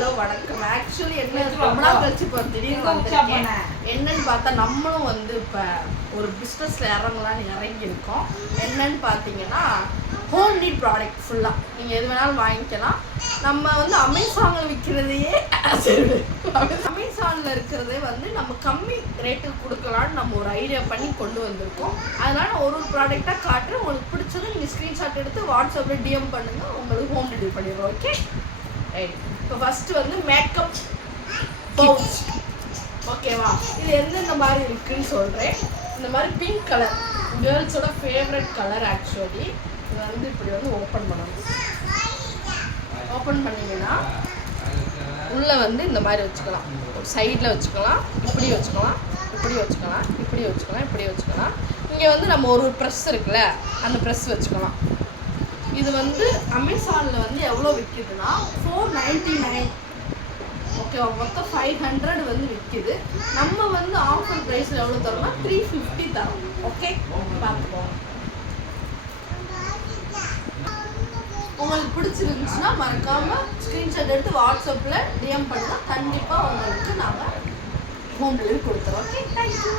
வணக்கம். ஆக்சுவலி என்ன ரொம்ப நாள் கழிச்சு இப்போ திடீர்னு வந்திருக்கேன். என்னன்னு பார்த்தா நம்மளும் வந்து இப்போ ஒரு பிஸ்னஸில் இறங்கியிருக்கோம். என்னன்னு பார்த்தீங்கன்னா ஹோம் நீட் ப்ராடக்ட் ஃபுல்லாக நீங்கள் எது வேணாலும் வாங்கிக்கலாம். நம்ம வந்து அமேசானில் விற்கிறதையே அமேசானில் இருக்கிறதே வந்து நம்ம கம்மி ரேட்டுக்கு கொடுக்கலான்னு நம்ம ஒரு ஐடியா பண்ணி கொண்டு வந்திருக்கோம். அதனால் ஒரு ப்ராடக்டாக காட்டுறேன். உங்களுக்கு பிடிச்சது நீங்கள் ஸ்க்ரீன்ஷாட் எடுத்து வாட்ஸ்அப்பில் டிஎம் பண்ணுங்கள். உங்களுக்கு ஹோம் டெலிவரி பண்ணிடுறோம். Okay right. இப்போ ஃபஸ்ட்டு வந்து மேக்கப் பவுச் ஓகேவா. இது எந்தெந்த மாதிரி இருக்குன்னு சொல்கிறேன். இந்த மாதிரி பிங்க் கலர் கேர்ள்ஸோட ஃபேவரட் கலர். ஆக்சுவலி இதை வந்து இப்படி வந்து ஓப்பன் பண்ணணும். ஓப்பன் பண்ணிங்கன்னா உள்ளே வந்து இந்த மாதிரி வச்சுக்கலாம். சைடில் வச்சுக்கலாம், இப்படி வச்சுக்கலாம், இப்படி வச்சுக்கலாம், இப்படி வச்சுக்கலாம், இப்படி வச்சுக்கலாம். இங்கே வந்து நம்ம ஒரு ப்ரெஸ் இருக்குல்ல, அந்த ப்ரெஸ் வச்சுக்கலாம். இது வந்து அமேசானில் வந்து எவ்வளோ விற்கிதுன்னா 499. ஓகேவா. மொத்தம் 500 வந்து விற்கிது. நம்ம வந்து ஆஃபர் ப்ரைஸில் எவ்வளோ தரோம்னா 350 தரோம். ஓகே பார்த்துக்கோங்க. உங்களுக்கு பிடிச்சிருந்துச்சுன்னா மறக்காமல் ஸ்க்ரீன்ஷாட் எடுத்து வாட்ஸ்அப்பில் டிஎம் பண்ணால் கண்டிப்பாக உங்களுக்கு நாங்கள் ஹோம் டெலிவரி கொடுத்துறோம். Okay thank you.